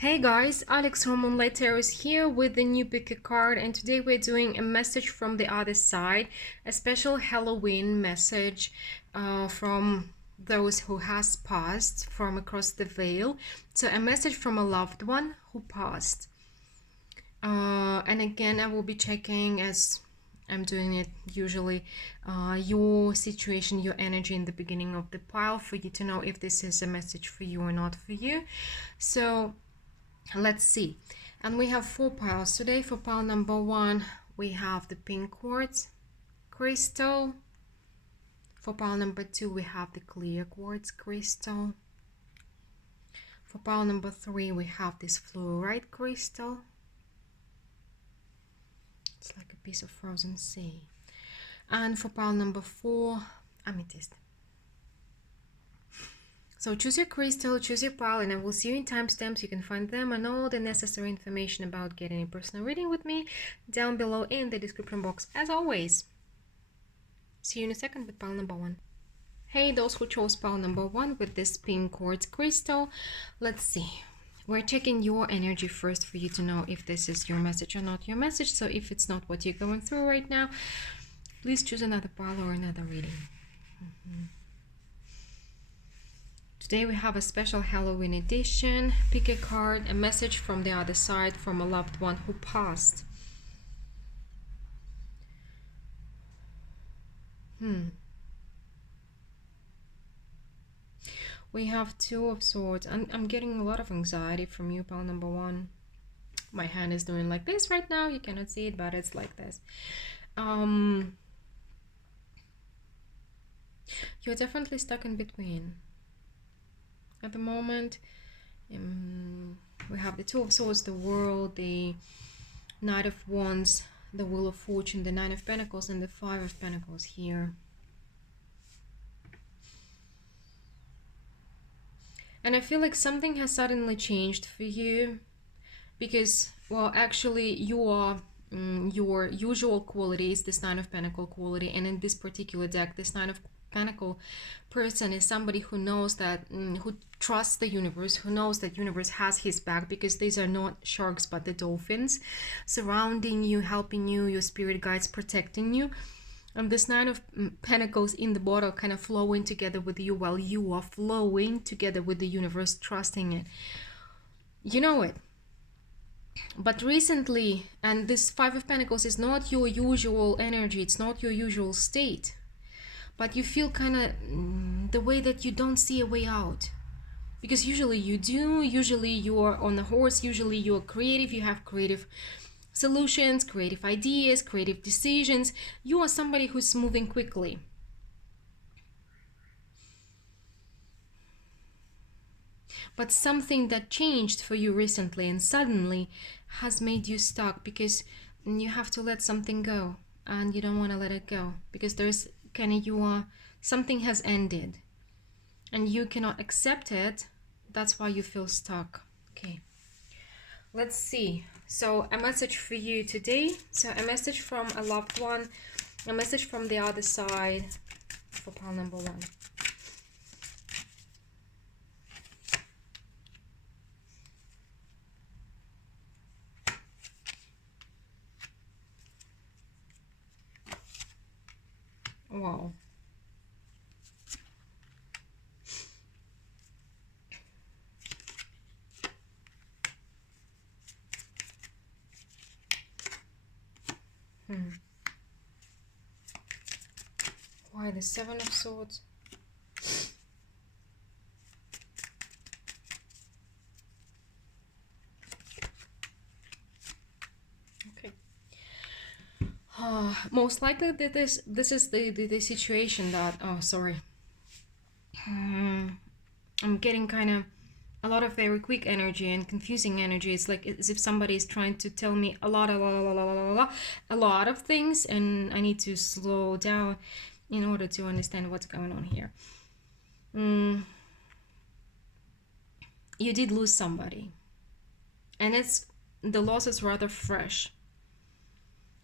Hey guys, Alex from Unrelated is here with the new pick a card, and today we're doing a message from the other side, a special Halloween message from those who has passed from across the veil. So a message from a loved one who passed. And again, I will be checking, as I'm doing it usually, your situation, your energy in the beginning of the pile for you to know if this is a message for you or not for you. So let's see. And we have 4 piles today. For pile number 1 we have the pink quartz crystal. For pile number 2 we have the clear quartz crystal. For pile number 3 we have this fluorite crystal. It's like a piece of frozen sea. And for pile number 4, amethyst. So choose your crystal, choose your pile, and I will see you in timestamps. You can find them and all the necessary information about getting a personal reading with me down below in the description box, as always. See you in a second with pile number 1. Hey, those who chose pile number 1 with this pink quartz crystal, let's see. We're checking your energy first for you to know if this is your message or not your message. So if it's not what you're going through right now, please choose another pile or another reading. Today we have a special Halloween edition. Pick a card, a message from the other side from a loved one who passed. We have 2 of swords. I'm getting a lot of anxiety from you, pile number 1. My hand is doing like this right now. You cannot see it, but it's like this. You're definitely stuck in between. At the moment, we have the 2 of swords, the world, the Knight of Wands, the Wheel of Fortune, the 9 of Pentacles, and the 5 of Pentacles here. And I feel like something has suddenly changed for you because, well, actually you are your usual quality is this 9 of Pentacle quality, and in this particular deck, this 9 of Pentacle person is somebody who knows that, who trusts the universe, who knows that universe has his back, because these are not sharks but the dolphins surrounding you, helping you, your spirit guides protecting you. And this 9 of Pentacles in the bottle kind of flowing together with you while you are flowing together with the universe, trusting it. You know it. But recently, and this 5 of Pentacles is not your usual energy, it's not your usual state. But you feel kind of the way that you don't see a way out. Because usually you do, usually you are on a horse, usually you are creative, you have creative solutions, creative ideas, creative decisions. You are somebody who's moving quickly. But something that changed for you recently and suddenly has made you stuck, because you have to let something go and you don't want to let it go because there's kind of something has ended and you cannot accept it. That's why you feel stuck. Okay, let's see. So a message for you today. So a message from a loved one, a message from the other side for pile number 1. Wow. Why the 7 of Swords? Okay. Most likely that this is the situation that, oh sorry, I'm getting kind of a lot of very quick energy and confusing energy. It's like as if somebody is trying to tell me a lot of things, and I need to slow down in order to understand what's going on here. You did lose somebody, and the loss is rather fresh.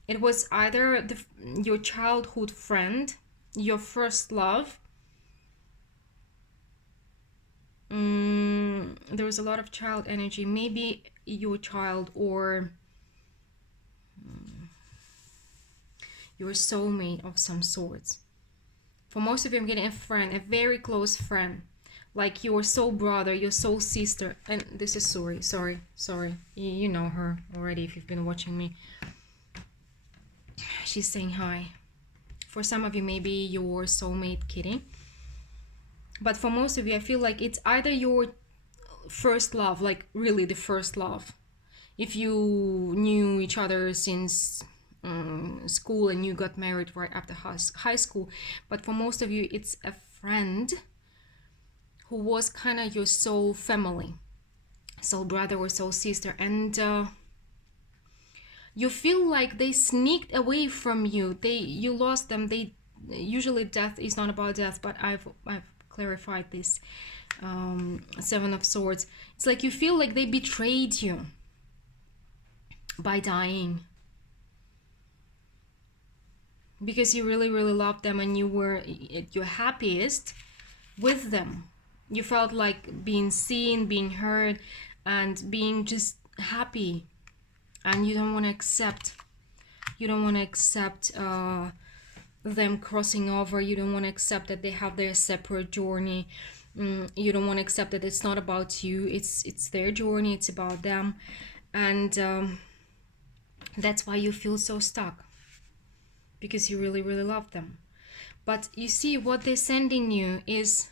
It was either your childhood friend, your first love, There was a lot of child energy, maybe your child or your soulmate of some sorts. For most of you, I'm getting a friend, a very close friend, like your soul brother, your soul sister. And this is sorry. You know her already if you've been watching me. She's saying hi. For some of you, maybe your soulmate Kitty. But for most of you, I feel like it's either your first love, like really the first love. If you knew each other since school and you got married right after high school. But for most of you, it's a friend who was kind of your soul family, soul brother or soul sister. And you feel like they sneaked away from you. You lost them. They usually death is not about death, but I've clarified this. Seven of Swords. It's like you feel like they betrayed you by dying, because you really loved them and you were at your happiest with them. You felt like being seen, being heard, and being just happy. And you don't want to accept them crossing over. You don't want to accept that they have their separate journey. You don't want to accept that it's not about you, it's their journey, it's about them. And that's why you feel so stuck, because you really love them. But you see, what they're sending you is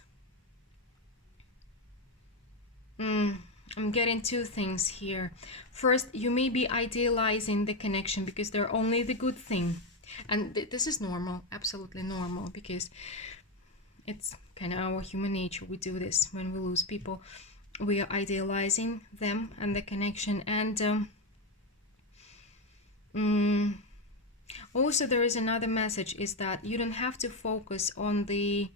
I'm getting two things here. First, you may be idealizing the connection because they're only the good thing. And this is normal, absolutely normal, because it's kind of our human nature. We do this when we lose people. We are idealizing them and the connection. And also there is another message, is that you don't have to focus on the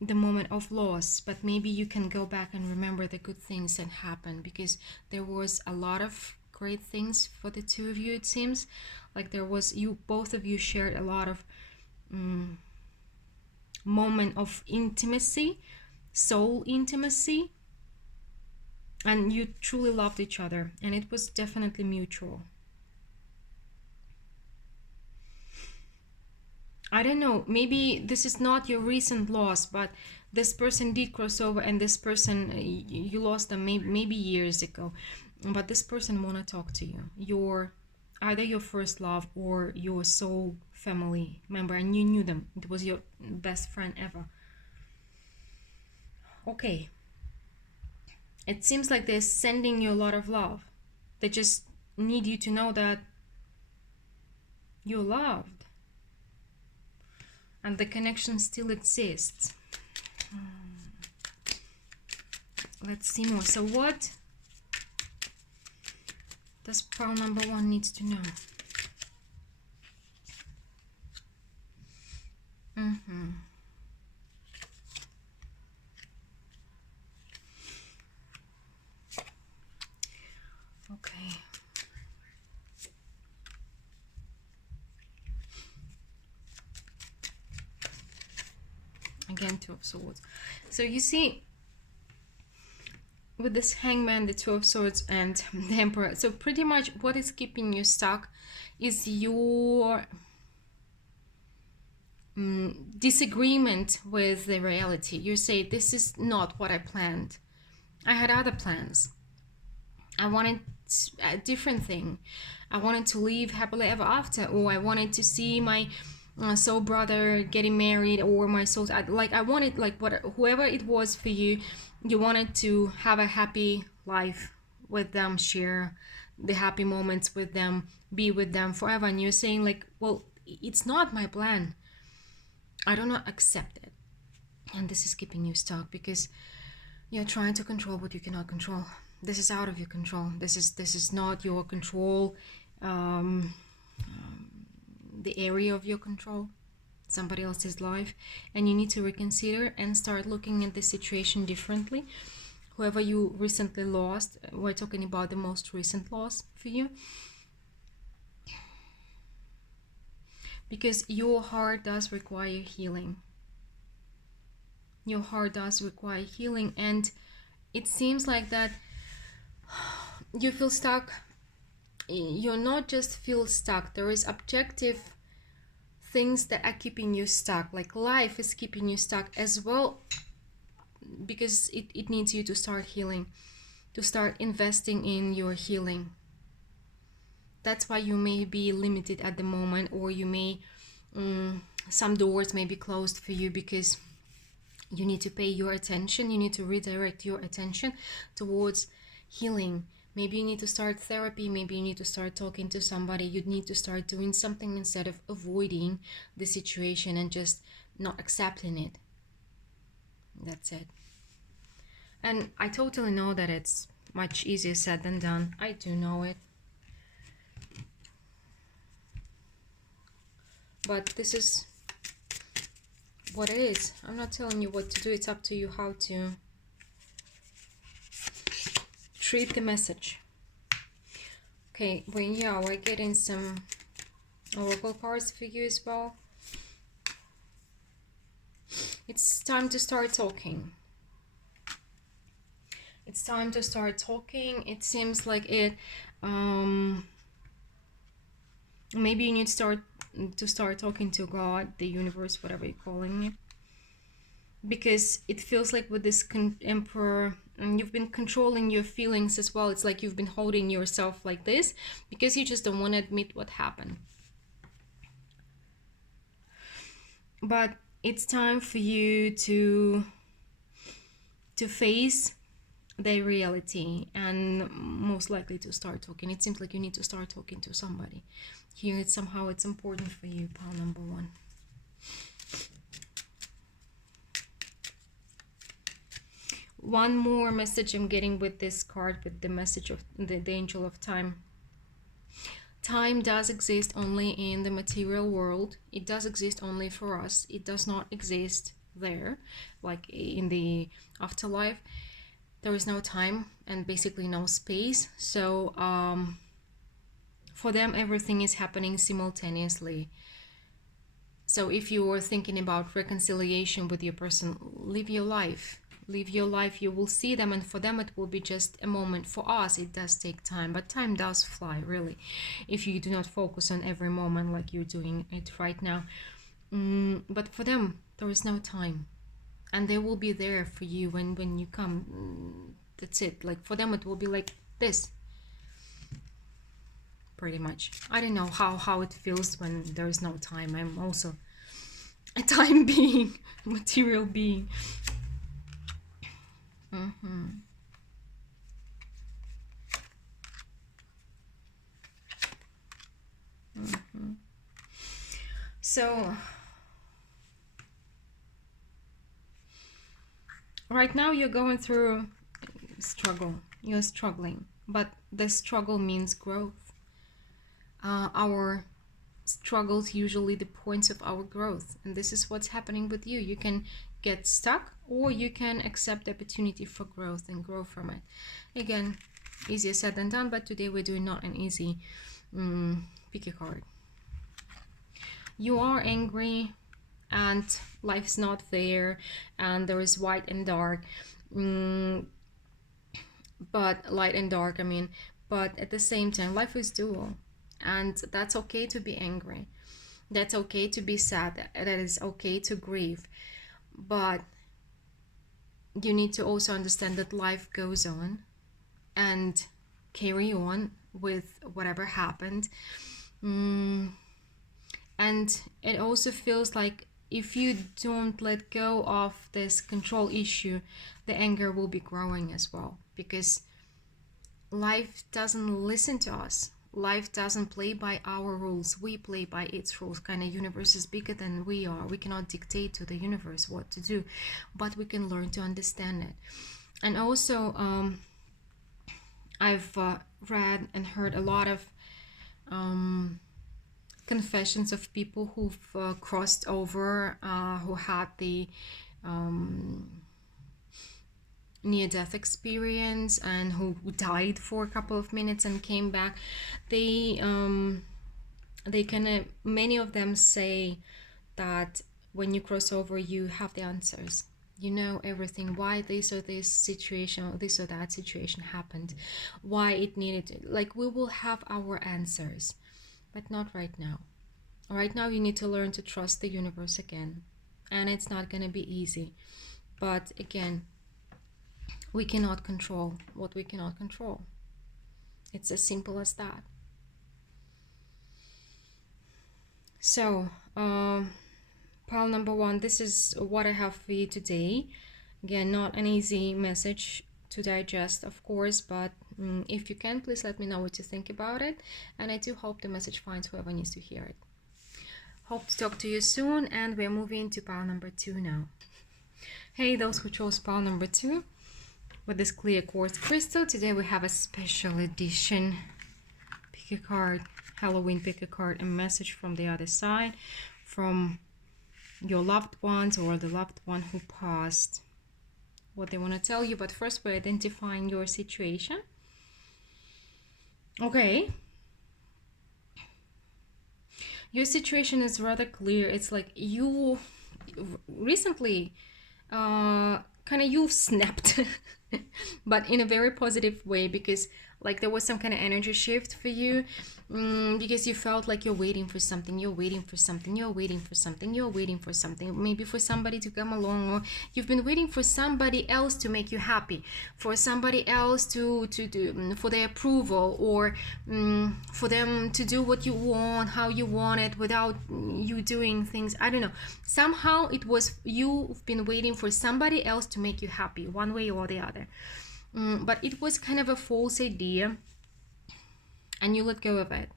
moment of loss, but maybe you can go back and remember the good things that happened, because there was a lot of great things for the two of you. It seems like there was, both of you shared a lot of moment of intimacy, soul intimacy, and you truly loved each other, and it was definitely mutual. I don't know, maybe this is not your recent loss, but this person did cross over, and this person, you lost them maybe years ago, but this person want to talk to you. Either your first love or your soul family member, and you knew them. It was your best friend ever. Okay. It seems like they're sending you a lot of love. They just need you to know that you're loved. And the connection still exists. Let's see more. So what does pile number 1 needs to know? Okay. Again, Two of Swords. So you see, with this Hangman, the Two of Swords, and the Emperor, so pretty much what is keeping you stuck is your disagreement with the reality. You say, this is not what I planned. I had other plans. I wanted a different thing. I wanted to live happily ever after, or I wanted to see my soul brother getting married, or my soul, I wanted, like, whoever it was for you, you wanted to have a happy life with them, share the happy moments with them, be with them forever. And you're saying, like, well, it's not my plan. I do not accept it. And this is keeping you stuck because you're trying to control what you cannot control. This is out of your control. This is not your control. The area of your control, somebody else's life, and you need to reconsider and start looking at the situation differently. Whoever you recently lost, we're talking about the most recent loss for you, because your heart does require healing. Your heart does require healing, and it seems like that you feel stuck. You're not just feel stuck, there is objective things that are keeping you stuck, like life is keeping you stuck as well, because it needs you to start healing, to start investing in your healing. That's why you may be limited at the moment, or you may some doors may be closed for you, because you need to pay your attention, you need to redirect your attention towards healing. Maybe you need to start therapy, maybe you need to start talking to somebody, you need to start doing something instead of avoiding the situation and just not accepting it. That's it. And I totally know that it's much easier said than done. I do know it. But this is what it is. I'm not telling you what to do. It's up to you how to treat the message. Okay, well, yeah, we're getting some oracle cards for you as well. It's time to start talking. It's time to start talking. It seems like it. Maybe you need to start talking to God, the universe, whatever you're calling it, because it feels like with this Emperor, you've been controlling your feelings as well. It's like you've been holding yourself like this because you just don't want to admit what happened. But it's time for you to face the reality, and most likely to start talking. It seems like you need to start talking to somebody. Here it's somehow it's important for you, pile number one. One more message I'm getting with this card, with the message of the angel of time. Time does exist only in the material world. It does exist only for us. It does not exist there, like in the afterlife. There is no time and basically no space. So for them, everything is happening simultaneously. So if you are thinking about reconciliation with your person, live your life. Live your life, you will see them, and for them it will be just a moment. For us it does take time, but time does fly, really, if you do not focus on every moment like you're doing it right now. But for them there is no time, and they will be there for you when you come. That's it. Like for them it will be like this, pretty much. I don't know how it feels when there is no time. I'm also a time being, material being. So right now you're going through struggle. You're struggling, but the struggle means growth. Our struggles usually the points of our growth, and this is what's happening with you. You can get stuck, or you can accept the opportunity for growth and grow from it. Again, easier said than done, but today we're doing not an easy. Pick a card. You are angry and life's not fair, and there is white and dark, but light and dark, I mean, but at the same time life is dual, and that's okay to be angry, that's okay to be sad, that is okay to grieve, but you need to also understand that life goes on, and carry on with whatever happened. And it also feels like if you don't let go of this control issue, the anger will be growing as well, because life doesn't listen to us. Life doesn't play by our rules. We play by its rules. Kind of universe is bigger than we are. We cannot dictate to the universe what to do, but we can learn to understand it. And also, I've read and heard a lot of confessions of people who've crossed over, who had the near-death experience, and who died for a couple of minutes and came back. They kind of, many of them say that when you cross over, you have the answers. You know everything, why this or this situation or this or that situation happened, why it needed to, like, we will have our answers, but not right now. Right now you need to learn to trust the universe again, and it's not going to be easy, but again, we cannot control what we cannot control. It's as simple as that. So pile number one, this is what I have for you today. Again, not an easy message to digest, of course, but if you can, please let me know what you think about it, and I do hope the message finds whoever needs to hear it. Hope to talk to you soon, and we're moving to pile number two now. Hey, those who chose pile number two with this clear quartz crystal, today we have a special edition. Pick a card, Halloween, pick a card, a message from the other side, from your loved ones or the loved one who passed, what they want to tell you. But first, we're identifying your situation. Okay, your situation is rather clear. It's like you recently kind of you've snapped but in a very positive way, because like there was some kind of energy shift for you, because you felt like you're waiting for something, you're waiting for something, you're waiting for something, you're waiting for something, maybe for somebody to come along, or you've been waiting for somebody else to make you happy, for somebody else to do for their approval, or for them to do what you want, how you want it, without you doing things. I don't know, somehow it was you've been waiting for somebody else to make you happy one way or the other. But it was kind of a false idea, and you let go of it.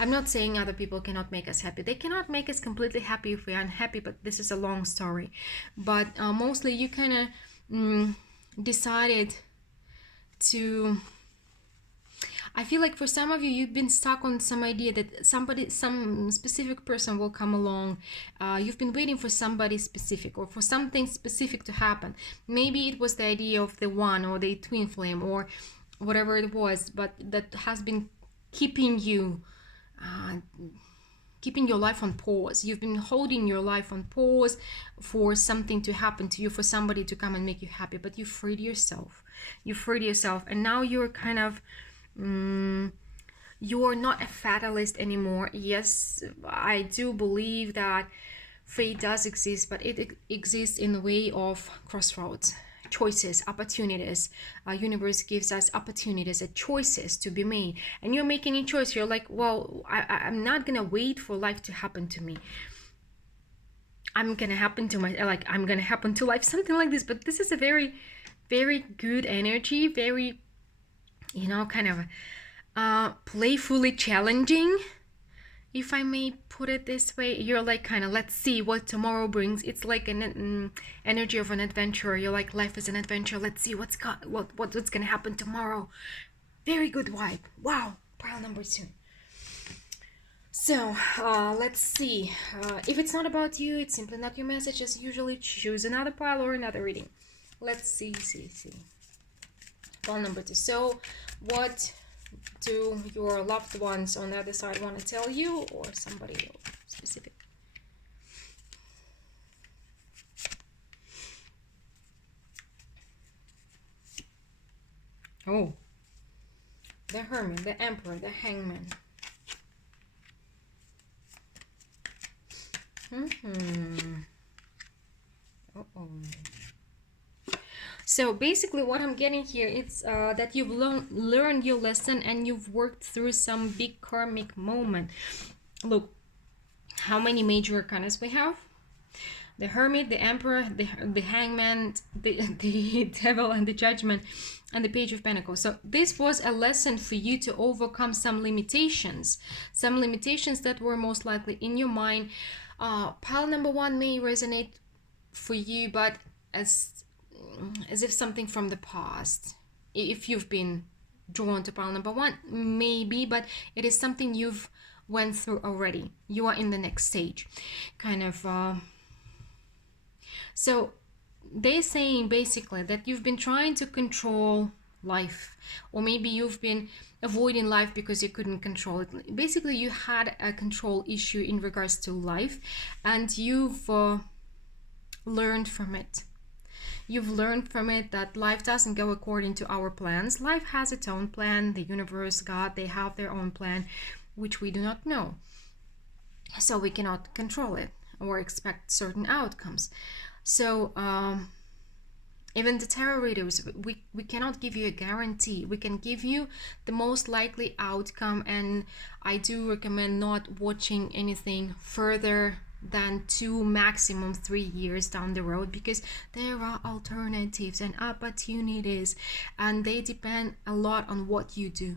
I'm not saying other people cannot make us happy. They cannot make us completely happy if we're unhappy, but this is a long story. But mostly you kind of decided to... I feel like for some of you, you've been stuck on some idea that some specific person will come along. You've been waiting for somebody specific, or for something specific to happen. Maybe it was the idea of the one, or the twin flame, or whatever it was, but that has been keeping you, keeping your life on pause. You've been holding your life on pause for something to happen to you, for somebody to come and make you happy, but you freed yourself. You freed yourself, and now you're kind of... you're not a fatalist anymore. Yes, I do believe that fate does exist, but it exists in the way of crossroads, choices, opportunities. Universe gives us opportunities and choices to be made, and you're making a choice. You're like, well, I'm not gonna wait for life to happen to me. I'm gonna happen to life, something like this. But this is a very, very good energy, very, you know, kind of playfully challenging, if I may put it this way. You're like, kind of, let's see what tomorrow brings. It's like an energy of an adventurer. You're like, life is an adventure. Let's see what's gonna happen tomorrow. Very good vibe. Wow, pile number two. So let's see. If it's not about you, it's simply not your message. As usually, choose another pile or another reading. Let's see. Pile number two. So what do your loved ones on the other side want to tell you, or somebody specific? Oh, the Hermit, the Emperor, the Hangman. Uh-oh. So basically what I'm getting here, it's that you've learned your lesson, and you've worked through some big karmic moment. Look, how many major arcanas we have? The Hermit, the Emperor, the Hangman, the Devil, and the Judgment, and the Page of Pentacles. So this was a lesson for you to overcome some limitations that were most likely in your mind. Pile number one may resonate for you, but as if something from the past. If you've been drawn to pile number one, maybe, but it is something you've went through already. You are in the next stage, kind of. So they're saying basically that you've been trying to control life, or maybe you've been avoiding life because you couldn't control it. Basically, you had a control issue in regards to life, and you've learned from it. You've learned from it that life doesn't go according to our plans. Life has its own plan. The universe, God, they have their own plan, which we do not know. So we cannot control it or expect certain outcomes. So even the tarot readers, we cannot give you a guarantee. We can give you the most likely outcome, and I do recommend not watching anything further than 2, maximum 3 years down the road, because there are alternatives and opportunities, and they depend a lot on what you do.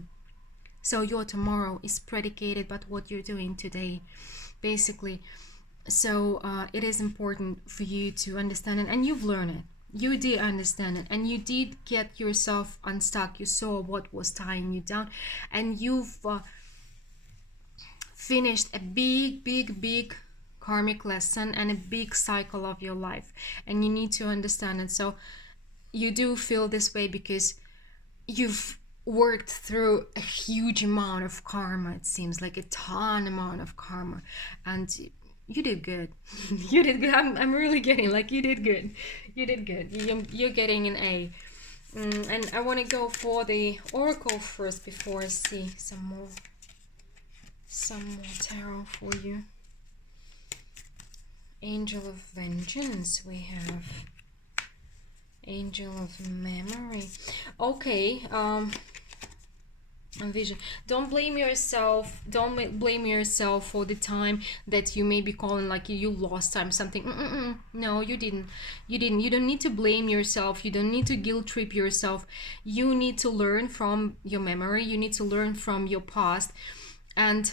So your tomorrow is predicated by what you're doing today, basically. So it is important for you to understand it, and you've learned it. You did understand it, and you did get yourself unstuck. You saw what was tying you down, and you've finished a big karmic lesson and a big cycle of your life, and you need to understand it. So you do feel this way because you've worked through a huge amount of karma. It seems like a ton amount of karma, and you did good. You did good. I'm really getting like you did good. You did good. You're getting an A. And I want to go for the oracle first before I see some more tarot for you. Angel of Vengeance we have. Angel of Memory. Okay, vision. Don't blame yourself. Don't blame yourself for the time that you may be calling like you lost time, something. No, you didn't. You don't need to blame yourself. You don't need to guilt trip yourself. You need to learn from your memory. You need to learn from your past. And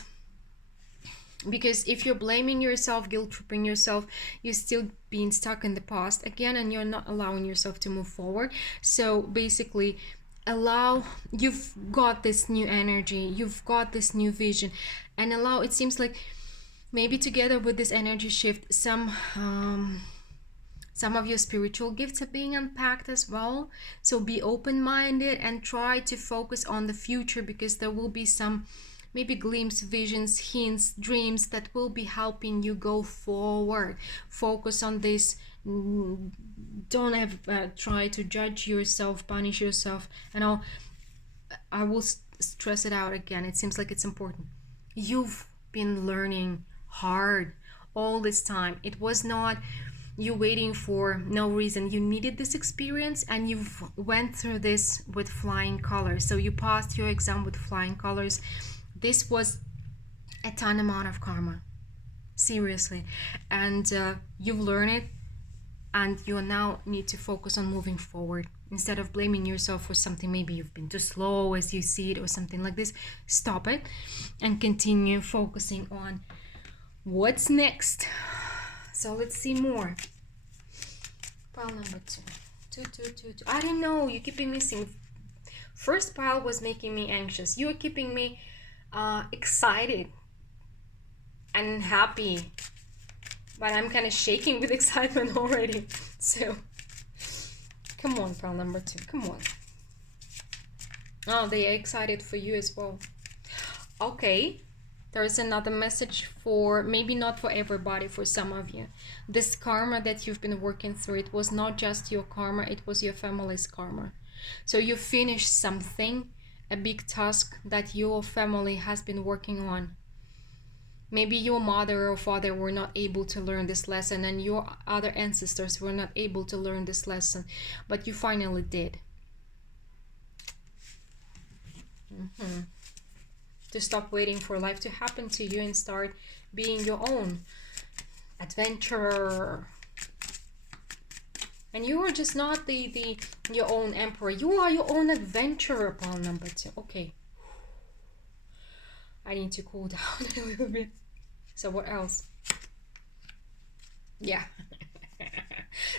because if you're blaming yourself, guilt tripping yourself, you're still being stuck in the past again, and you're not allowing yourself to move forward. So basically, you've got this new energy, you've got this new vision, and allow, it seems like maybe together with this energy shift, some of your spiritual gifts are being unpacked as well. So be open-minded and try to focus on the future, because there will be some maybe glimpses, visions, hints, dreams that will be helping you go forward. Focus on this. Don't try to judge yourself, punish yourself, and all. I will stress it out again. It seems like it's important. You've been learning hard all this time. It was not you waiting for no reason. You needed this experience, and you've went through this with flying colors. So you passed your exam with flying colors. This was a ton amount of karma, seriously, and you've learned it. And you now need to focus on moving forward. Instead of blaming yourself for something, maybe you've been too slow as you see it or something like this, stop it and continue focusing on what's next. So let's see more. Pile number 2. 2. I don't know, you keep missing. First pile was making me anxious. You are keeping me excited and happy. But I'm kind of shaking with excitement already. So, come on, pile number 2. Come on. Oh, they are excited for you as well. Okay. There's another message for, maybe not for everybody, for some of you. This karma that you've been working through, it was not just your karma, it was your family's karma. So you finished something, a big task that your family has been working on. Maybe your mother or father were not able to learn this lesson, and your other ancestors were not able to learn this lesson, but you finally did. To stop waiting for life to happen to you and start being your own adventurer. And you are just not your own emperor. You are your own adventurer, pile number 2. Okay. I need to cool down a little bit. So what else? Yeah.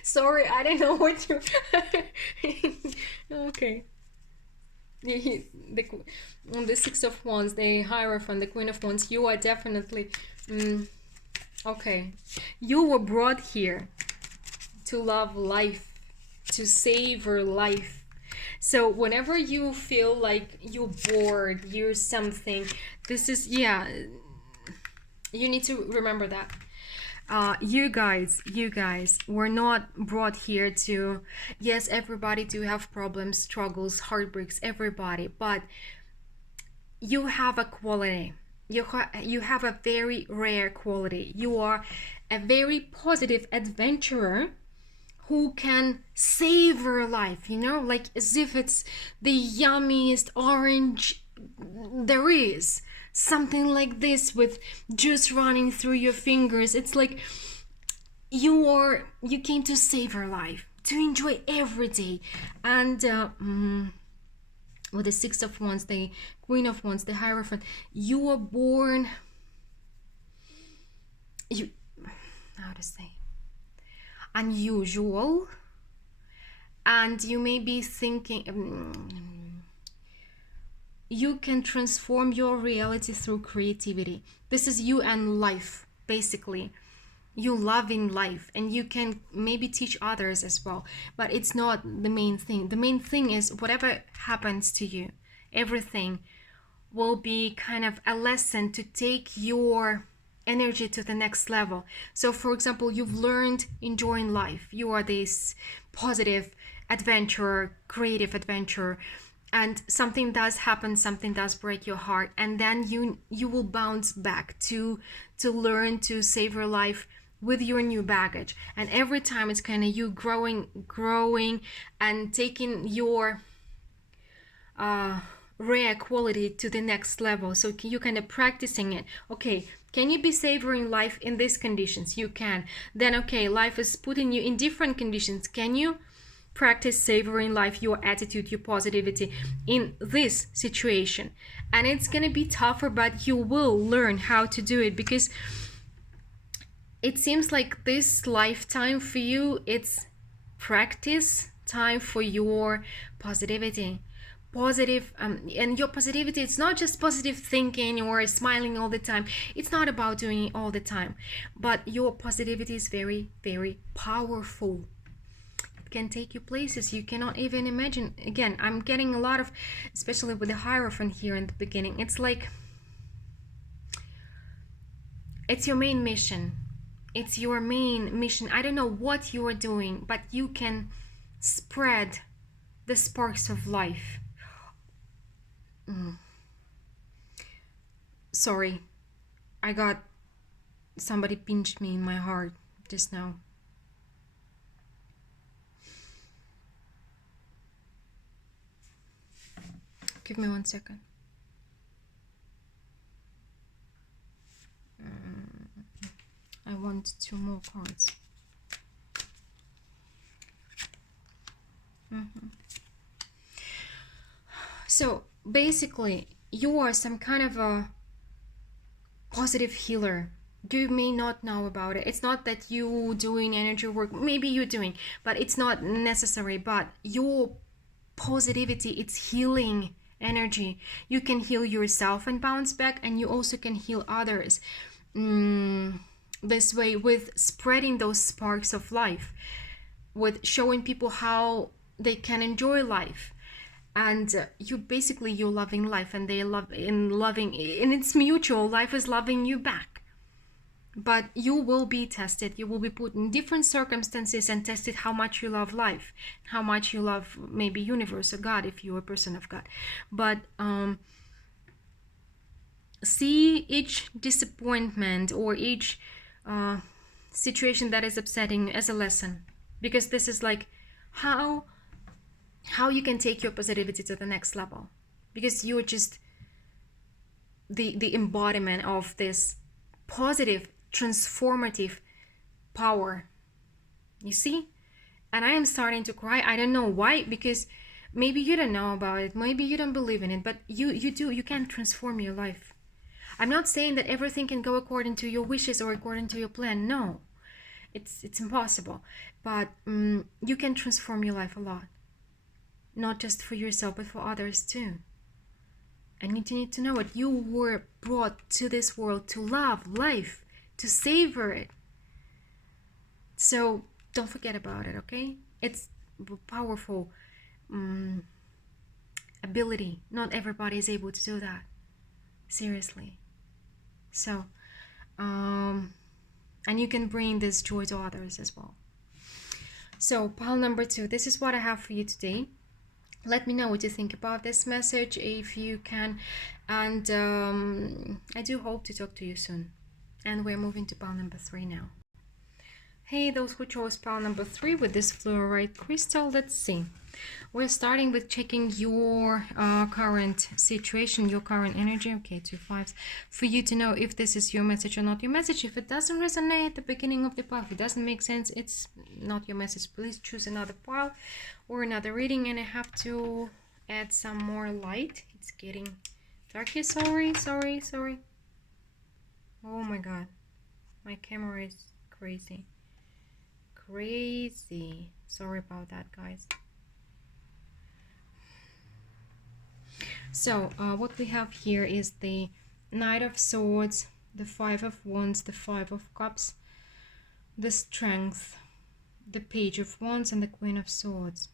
Sorry, I didn't know what to... Okay. The 6 of Wands, the Hierophant, the Queen of Wands, you are definitely... okay. You were brought here to love life, to savor life. So whenever you feel like you're bored, you're something, this is, yeah, you need to remember that. You guys were not brought here to, yes, everybody do have problems, struggles, heartbreaks, everybody, but you have a quality. You have a very rare quality. You are a very positive adventurer who can savor life, like as if it's the yummiest orange there is. Something like this with juice running through your fingers. It's like you came to savor life, to enjoy every day. And with the Six of Wands, the Queen of Wands, the Hierophant, you were born, you, how to say, unusual. And you may be thinking, you can transform your reality through creativity. This is you and life, basically. You loving life, and you can maybe teach others as well, but it's not the main thing. The main thing is whatever happens to you, everything will be kind of a lesson to take your energy to the next level. So for example, you've learned enjoying life, you are this positive adventurer, creative adventurer, and something does happen, something does break your heart, and then you will bounce back to learn to savor life with your new baggage. And every time it's kind of you growing and taking your rare quality to the next level. So you kind of practicing it. Okay, can you be savoring life in these conditions? You can. Then okay, life is putting you in different conditions. Can you practice savoring life, your attitude, your positivity in this situation? And it's gonna be tougher, but you will learn how to do it, because it seems like this lifetime for you, it's practice time for your positivity. And your positivity, it's not just positive thinking or smiling all the time. It's not about doing it all the time, but your positivity is very, very powerful. It can take you places you cannot even imagine. Again, I'm getting a lot of, especially with the Hierophant here in the beginning, it's like it's your main mission. It's your main mission. I don't know what you are doing, but you can spread the sparks of life. Sorry, I got somebody pinched me in my heart just now. Give me 1 second. I want 2 more cards. So basically, you are some kind of a positive healer. You may not know about it. It's not that you doing energy work. Maybe you're doing, but it's not necessary. But your positivity, it's healing energy. You can heal yourself and bounce back, and you also can heal others. This way, with spreading those sparks of life, with showing people how they can enjoy life. And you're loving life, and they love in loving, and it's mutual. Life is loving you back. But you will be tested. You will be put in different circumstances and tested how much you love life, how much you love maybe universe or God if you're a person of God. But see each disappointment or each situation that is upsetting as a lesson, because this is like how you can take your positivity to the next level, because you're just the embodiment of this positive transformative power, you see. And I am starting to cry. I don't know why, because maybe you don't know about it, maybe you don't believe in it, but you do. You can transform your life. I'm not saying that everything can go according to your wishes or according to your plan. No, it's impossible. But you can transform your life a lot, not just for yourself but for others too. And you need to know it. You were brought to this world to love life, to savor it. So don't forget about it, okay? It's a powerful ability. Not everybody is able to do that. Seriously. So And you can bring this joy to others as well. So pile number 2, this is what I have for you today. Let me know what you think about this message if you can. And I do hope to talk to you soon. And we're moving to pile number 3 now. Hey, those who chose pile number 3 with this fluorite crystal, let's see. We're starting with checking your current situation, your current energy. Okay, 2 5s. For you to know if this is your message or not your message. If it doesn't resonate at the beginning of the pile, if it doesn't make sense, it's not your message. Please choose another pile or another reading. And I have to add some more light. It's getting dark here. Sorry. Oh my god. My camera is crazy. Sorry about that, guys. So what we have here is the Knight of Swords, the 5 of Wands, the 5 of Cups, the Strength, the Page of Wands, and the Queen of Swords.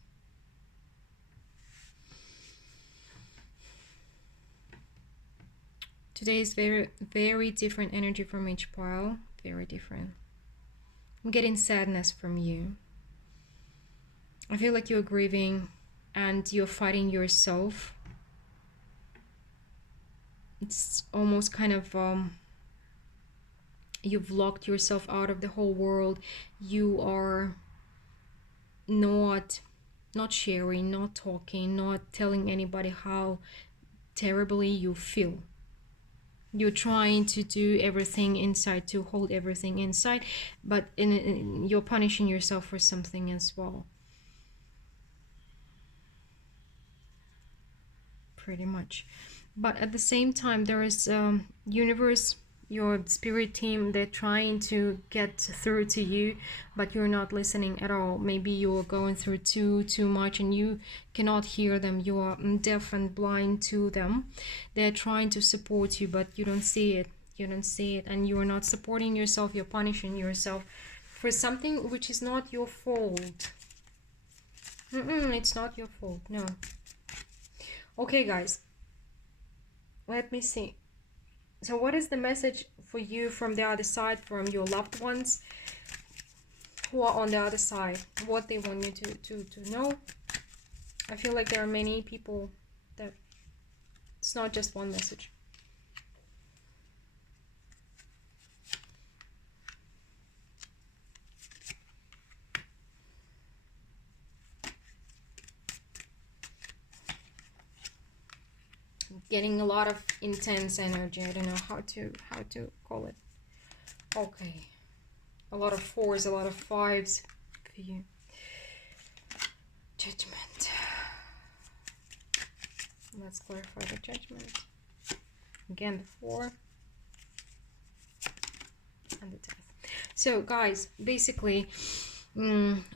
Today is very different energy from each pile. Very different. I'm getting sadness from you. I feel like you're grieving and you're fighting yourself. It's almost kind of you've locked yourself out of the whole world. You are not sharing, not talking, not telling anybody how terribly you feel. You're trying to do everything inside, to hold everything inside, but you're punishing yourself for something as well. Pretty much. But at the same time, there is universe, your spirit team, they're trying to get through to you, but you're not listening at all. Maybe you're going through too much and you cannot hear them. You are deaf and blind to them. They're trying to support you, but you don't see it. And you are not supporting yourself. You're punishing yourself for something which is not your fault. It's not your fault. No. Okay, guys, let me see. So what is the message for you from the other side, from your loved ones who are on the other side? What they want you to know? I feel like there are many people that it's not just one message. Getting a lot of intense energy. I don't know how to call it. Okay, a lot of 4s, a lot of 5s for you. Judgment. Let's clarify the Judgment. Again, the 4 and the Death. So guys, basically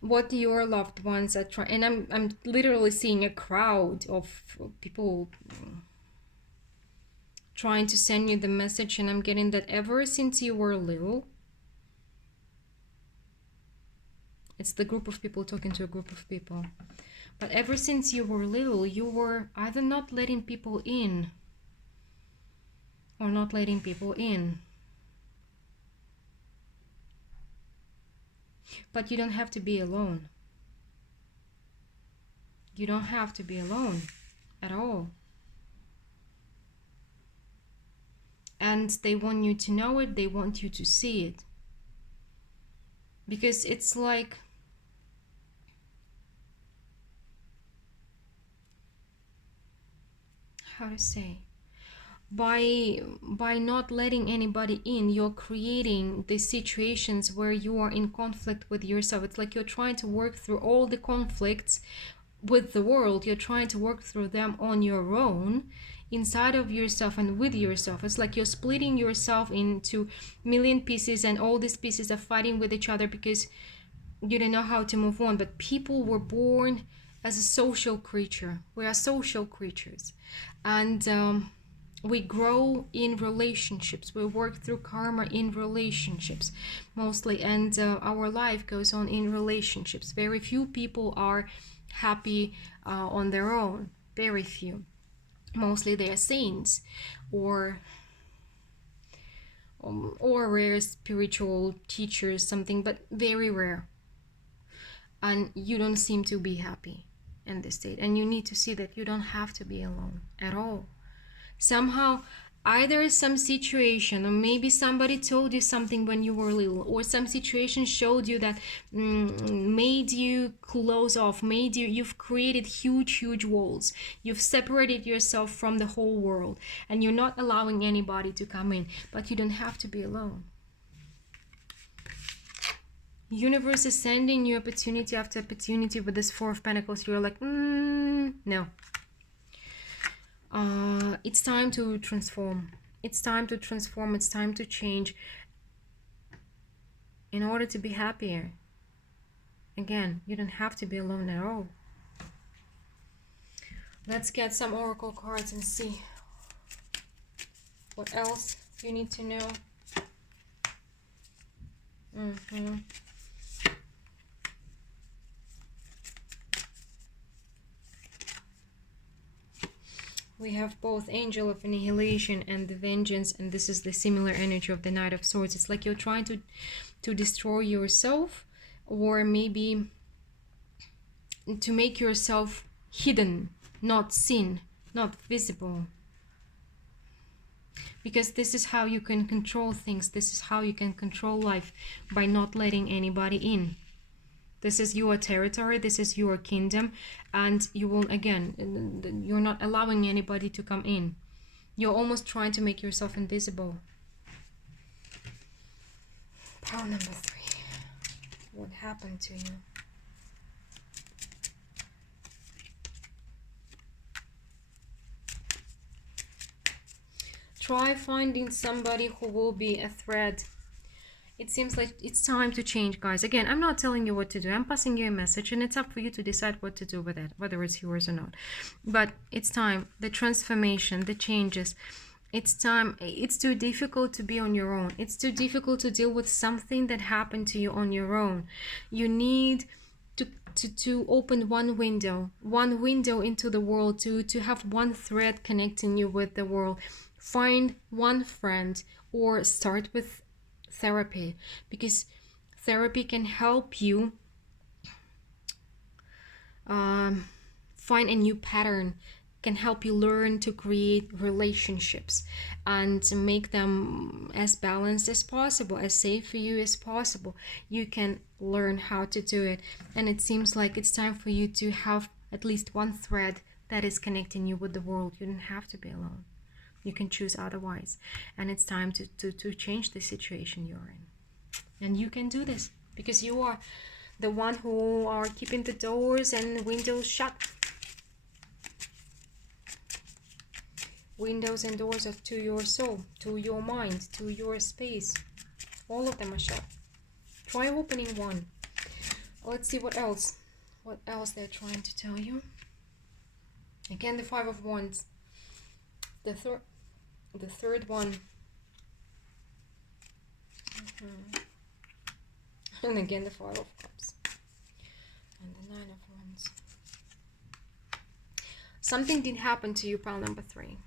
what your loved ones are trying, and I'm literally seeing a crowd of people trying to send you the message, and I'm getting that ever since you were little. It's the group of people talking to a group of people. But ever since you were little, you were either not letting people in or not letting people in. But you don't have to be alone. You don't have to be alone at all. And they want you to know it, they want you to see it. Because it's like, how to say, by not letting anybody in, you're creating these situations where you are in conflict with yourself. It's like you're trying to work through all the conflicts with the world. You're trying to work through them on your own, inside of yourself and with yourself. It's like you're splitting yourself into million pieces, and all these pieces are fighting with each other because you don't know how to move on. But people were born as a social creature. We are social creatures, and we grow in relationships. We work through karma in relationships mostly, and our life goes on in relationships. Very few people are happy on their own. Very few. Mostly they are saints, or or rare spiritual teachers, something, but very rare. And you don't seem to be happy in this state, and you need to see that you don't have to be alone at all. Somehow, either some situation, or maybe somebody told you something when you were little, or some situation showed you that made you close off, you've created huge walls, you've separated yourself from the whole world, and you're not allowing anybody to come in. But you don't have to be alone. Universe is sending you opportunity after opportunity with this Four of Pentacles. You're like, no. It's time to transform. It's time to transform. It's time to change in order to be happier. Again, you don't have to be alone at all. Let's get some oracle cards and see what else you need to know. We have both Angel of Annihilation and the Vengeance, and this is the similar energy of the Knight of Swords. It's like you're trying to destroy yourself, or maybe to make yourself hidden, not seen, not visible. Because this is how you can control things. This is how you can control life, by not letting anybody in. This is your territory, this is your kingdom, and you will, again, you're not allowing anybody to come in. You're almost trying to make yourself invisible. Power number 3. What happened to you? Try finding somebody who will be a thread. It seems like it's time to change, guys. Again, I'm not telling you what to do. I'm passing you a message, and it's up for you to decide what to do with it, whether it's yours or not. But it's time. The transformation, the changes. It's time. It's too difficult to be on your own. It's too difficult to deal with something that happened to you on your own. You need to open one window into the world, to have one thread connecting you with the world. Find one friend, or start with therapy, because therapy can help you find a new pattern, can help you learn to create relationships and to make them as balanced as possible, as safe for you as possible. You can learn how to do it, and it seems like it's time for you to have at least one thread that is connecting you with the world. You don't have to be alone. You can choose otherwise, and it's time to change the situation you're in. And you can do this, because you are the one who are keeping the doors and windows shut. Windows and doors are to your soul, to your mind, to your space. All of them are shut. Try opening one. Let's see what else they're trying to tell you. Again, the Five of Wands. The third one. And again the Five of Cups. And the Nine of Wands. Something did happen to you, pile number 3.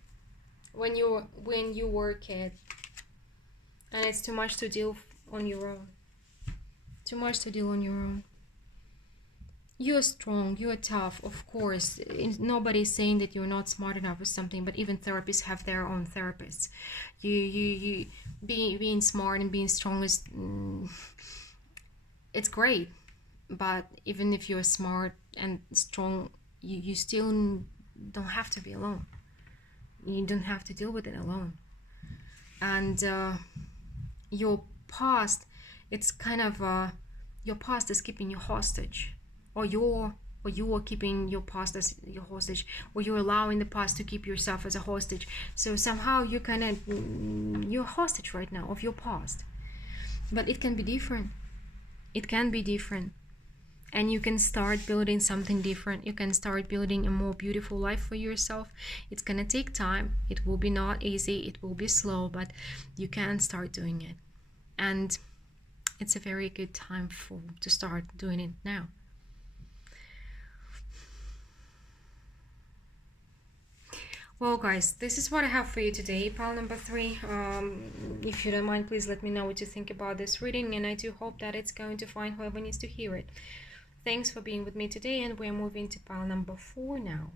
When you were a kid. And it's too much to deal on your own. Too much to deal on your own. You're strong, you're tough, of course. Nobody's saying that you're not smart enough or something, but even therapists have their own therapists. You being smart and being strong is, it's great. But even if you're smart and strong, you still don't have to be alone. You don't have to deal with it alone. And your past, it's kind of, your past is keeping you hostage. Or you are keeping your past as your hostage, or you're allowing the past to keep yourself as a hostage. So somehow you're you're hostage right now of your past. But it can be different. It can be different. And you can start building something different. You can start building a more beautiful life for yourself. It's gonna take time. It will be not easy. It will be slow, but you can start doing it. And it's a very good time to start doing it now. Well, guys, this is what I have for you today, pile number 3. If you don't mind, please let me know what you think about this reading, and I do hope that it's going to find whoever needs to hear it. Thanks for being with me today, and we're moving to pile number 4 now.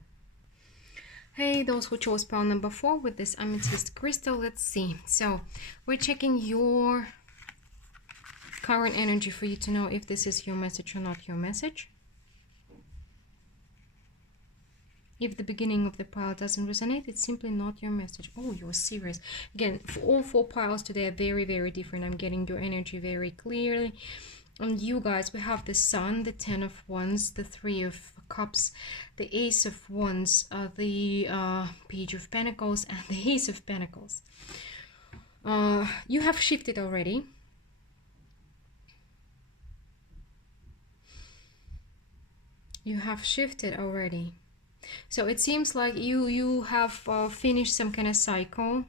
Hey, those who chose pile number 4 with this amethyst crystal, let's see. So, we're checking your current energy for you to know if this is your message or not your message. If the beginning of the pile doesn't resonate, it's simply not your message. Oh, you're serious. Again, for all 4 piles today are very, very different. I'm getting your energy very clearly. And you guys, we have the Sun, the 10 of Wands, the 3 of Cups, the Ace of Wands, the Page of Pentacles, and the Ace of Pentacles. You have shifted already. You have shifted already. So it seems like you have finished some kind of cycle,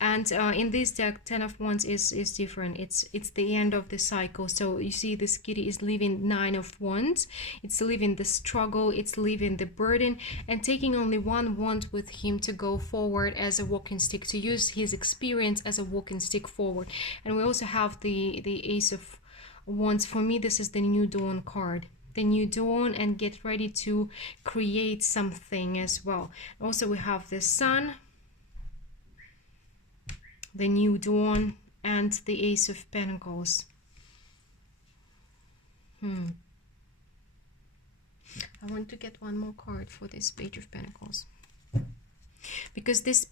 and in this deck 10 of Wands is different. It's the end of the cycle. So you see this kitty is leaving 9 of Wands. It's leaving the struggle, it's leaving the burden, and taking only one wand with him to go forward as a walking stick, to use his experience as a walking stick forward. And we also have the Ace of Wands. For me, this is the New Dawn card. The new dawn, and get ready to create something as well. Also, we have the Sun, the new dawn, and the Ace of Pentacles. I want to get one more card for this Page of Pentacles, because this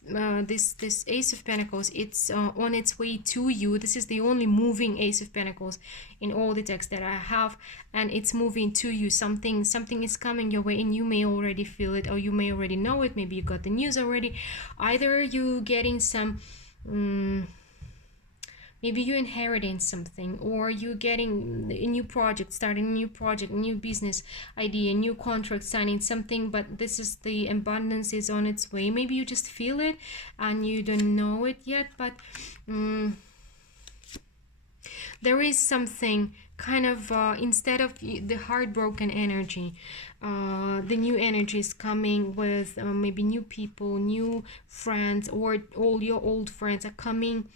Ace of Pentacles, it's on its way to you. This is the only moving Ace of Pentacles in all the decks that I have, and it's moving to you. Something is coming your way, and you may already feel it, or you may already know it. Maybe you got the news already. Either you getting some maybe you're inheriting something, or you're getting a new project, starting a new project, new business idea, new contract, signing something, but this is the abundance is on its way. Maybe you just feel it and you don't know it yet, but there is something kind of instead of the heartbroken energy, the new energy is coming with maybe new people, new friends, or all your old friends are coming.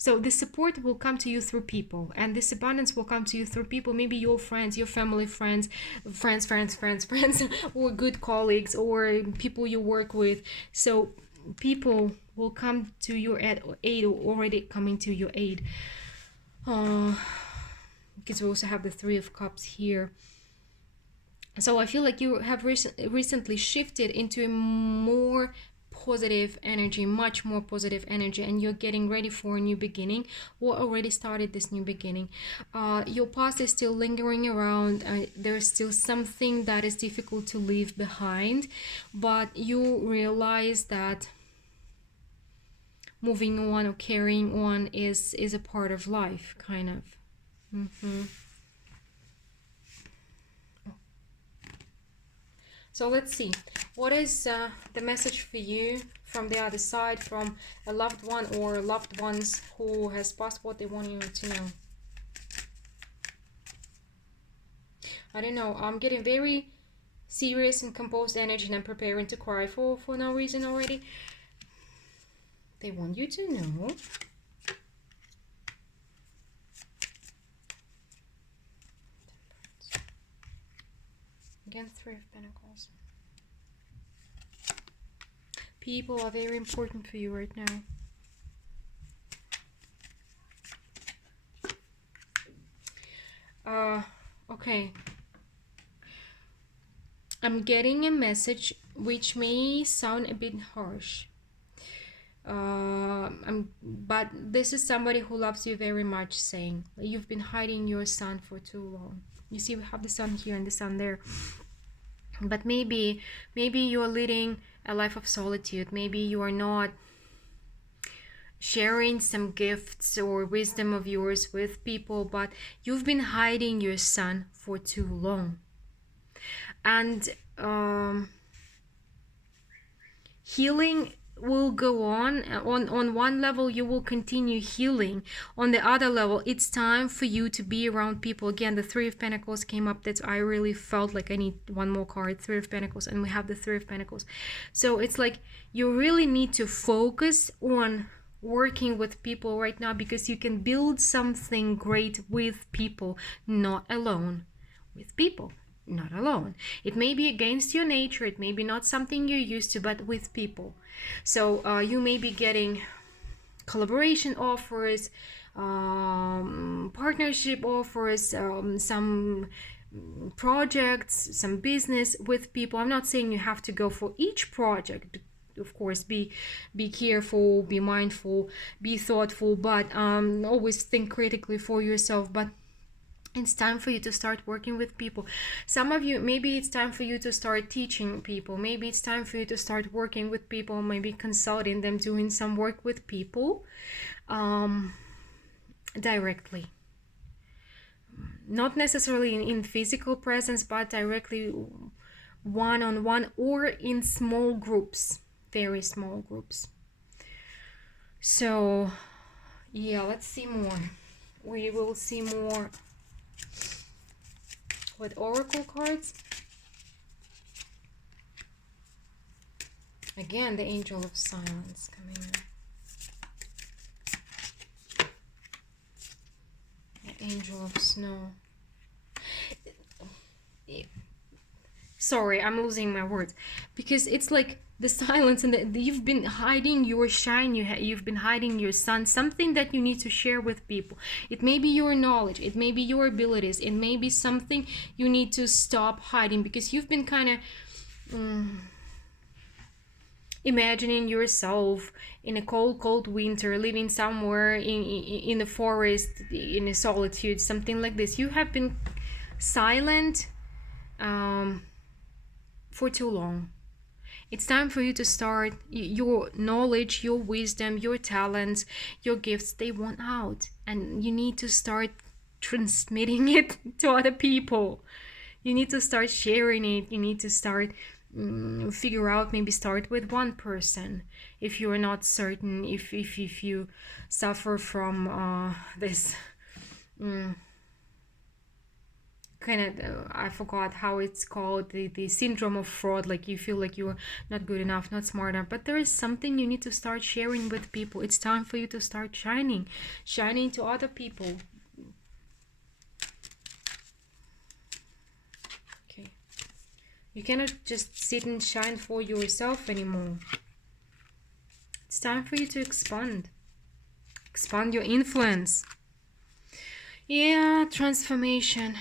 So the support will come to you through people, and this abundance will come to you through people. Maybe your friends, your family, friends, or good colleagues, or people you work with. So people will come to your aid, or already coming to your aid. Because we also have the 3 of Cups here. So I feel like you have recently shifted into a more positive energy, much more positive energy, and you're getting ready for a new beginning, or already started this new beginning. Your past is still lingering around. There's still something that is difficult to leave behind, but you realize that moving on or carrying on is a part of life, kind of. So let's see, what is the message for you from the other side, from a loved one or loved ones who has passed, what they want you to know. I don't know, I'm getting very serious and composed energy, and I'm preparing to cry for no reason already. They want you to know. Again, 3 of Pentacles. People are very important for you right now. Okay. I'm getting a message which may sound a bit harsh. But this is somebody who loves you very much, saying you've been hiding your sun for too long. You see, we have the sun here and the sun there. But maybe you're leading a life of solitude. Maybe you are not sharing some gifts or wisdom of yours with people, but you've been hiding your sun for too long. And healing will go on one level you will continue healing, on the other level it's time for you to be around people. Again, the Three of Pentacles came up. That's, I really felt like I need one more card. Three of Pentacles, and we have the Three of Pentacles. So it's like you really need to focus on working with people right now, because you can build something great with people, not alone. With people, not alone. It may be against your nature, it may be not something you're used to, but with people. So you may be getting collaboration offers, partnership offers, some projects, some business with people. I'm not saying you have to go for each project. Of course, be careful, be mindful, be thoughtful, but always think critically for yourself. But it's time for you to start working with people. Some of you, maybe it's time for you to start teaching people. Maybe it's time for you to start working with people, maybe consulting them, doing some work with people directly. Not necessarily in physical presence, but directly one-on-one, or in small groups, very small groups. So yeah, let's see more. We will see more with oracle cards. Again, the Angel of Silence coming in. The Angel of Snow. Sorry, I'm losing my words, because it's like the silence, and you've been hiding your shine, you've been hiding your sun, something that you need to share with people. It may be your knowledge, it may be your abilities, it may be something you need to stop hiding, because you've been kind of imagining yourself in a cold winter, living somewhere in the forest, in a solitude, something like this. You have been silent for too long. It's time for you to start. Your knowledge, your wisdom, your talents, your gifts, they want out, and you need to start transmitting it to other people. You need to start sharing it. You need to start figure out, maybe start with one person if you're not certain, if you suffer from this kind of I forgot how it's called, the syndrome of fraud, like you feel like you're not good enough, not smart enough, but there is something you need to start sharing with people. It's time for you to start shining to other people. Okay, you cannot just sit and shine for yourself anymore. It's time for you to expand your influence. Yeah, transformation.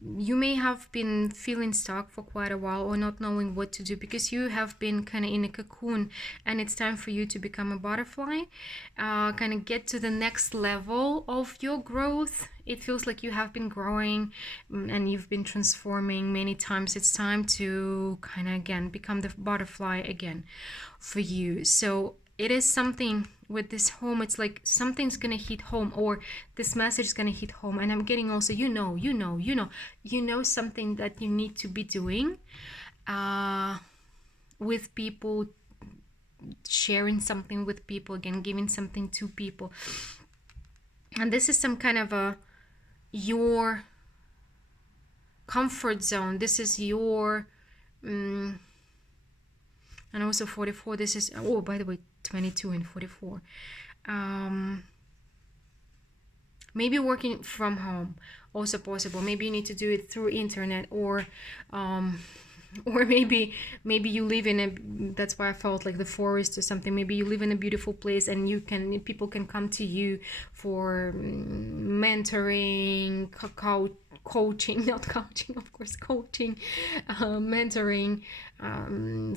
You may have been feeling stuck for quite a while, or not knowing what to do, because you have been kind of in a cocoon, and it's time for you to become a butterfly, kind of get to the next level of your growth. It feels like you have been growing and you've been transforming many times. It's time to kind of again become the butterfly again for you. So it is something with this home, it's like something's gonna hit home, or this message is gonna hit home. And I'm getting also, you know something that you need to be doing with people, sharing something with people, again giving something to people. And this is some kind of your comfort zone. This is your and also 44, this is, oh, by the way, 22 and 44. Maybe working from home, also possible. Maybe you need to do it through internet, or maybe you live in a, that's why I felt like the forest or something. Maybe you live in a beautiful place, and people can come to you for mentoring, coaching, not coaching, of course, coaching, mentoring,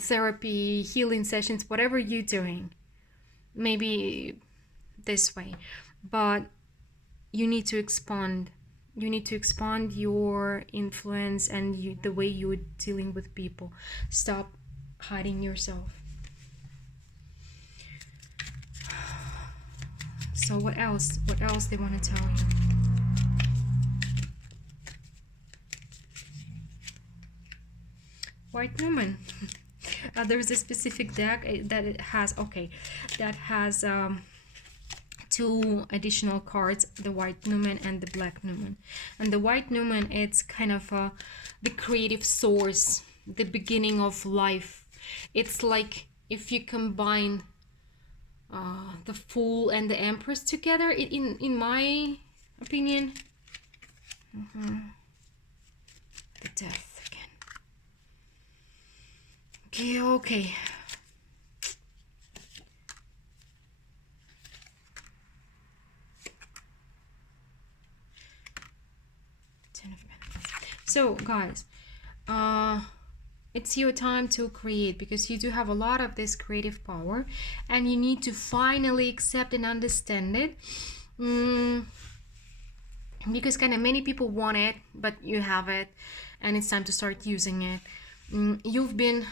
therapy, healing sessions, whatever you're doing. Maybe this way, but you need to expand. You need to expand your influence and the way you're dealing with people. Stop hiding yourself. So what else? What else they want to tell you? White Newman. There's a specific deck that it has, okay, that has two additional cards, the White Newman and the Black Newman. And the White Newman, it's kind of the creative source, the beginning of life. It's like if you combine the Fool and the Empress together, in my opinion. The Death again. Okay. Ten of Pentacles. So, guys, it's your time to create, because you do have a lot of this creative power, and you need to finally accept and understand it. Because kind of many people want it, but you have it, and it's time to start using it. You've been,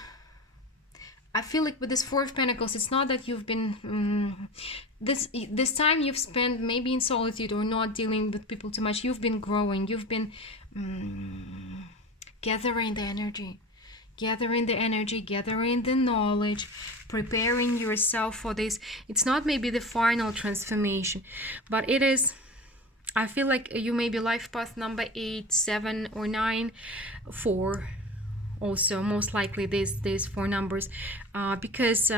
I feel like with this Four of Pentacles, it's not that you've been this time you've spent maybe in solitude or not dealing with people too much. You've been growing. You've been gathering the energy, gathering the knowledge, preparing yourself for this. It's not maybe the final transformation, but it is. I feel like you may be life path number 8, 7, or 9, 4. Also, most likely these 4 numbers, because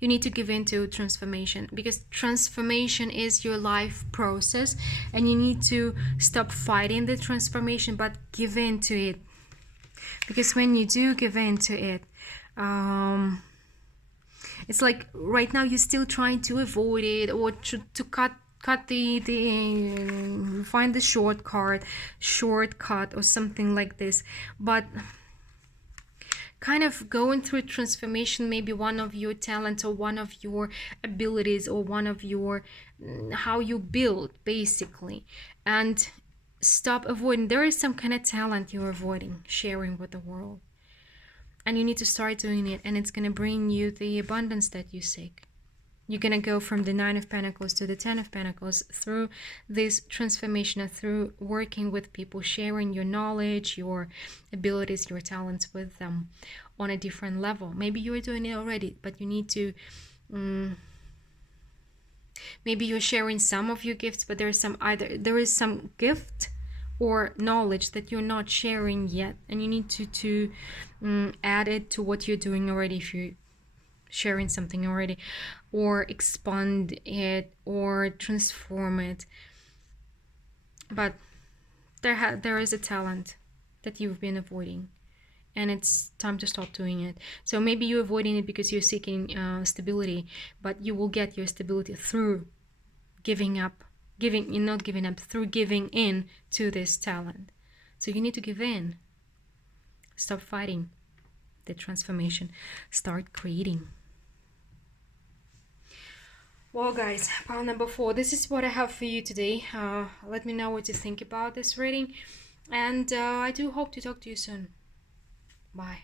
you need to give in to transformation, because transformation is your life process, and you need to stop fighting the transformation, but give in to it. Because when you do give in to it, it's like right now you're still trying to avoid it, or to cut find the shortcut or something like this. But kind of going through transformation, maybe one of your talents or one of your abilities or one of your how you build basically, and stop avoiding. There is some kind of talent you're avoiding sharing with the world, and you need to start doing it, and it's going to bring you the abundance that you seek. You're going to go from the 9 of Pentacles to the 10 of Pentacles through this transformation and through working with people, sharing your knowledge, your abilities, your talents with them on a different level. Maybe you're doing it already, but you need to... maybe you're sharing some of your gifts, but there is some gift or knowledge that you're not sharing yet, and you need to add it to what you're doing already if you're sharing something already, or expand it or transform it. But there is a talent that you've been avoiding, and it's time to stop doing it. So maybe you're avoiding it because you're seeking stability, but you will get your stability through through giving in to this talent. So you need to give in. Stop fighting the transformation. Start creating. Well, guys, pile number 4, this is what I have for you today. Let me know what you think about this reading, and I do hope to talk to you soon. Bye.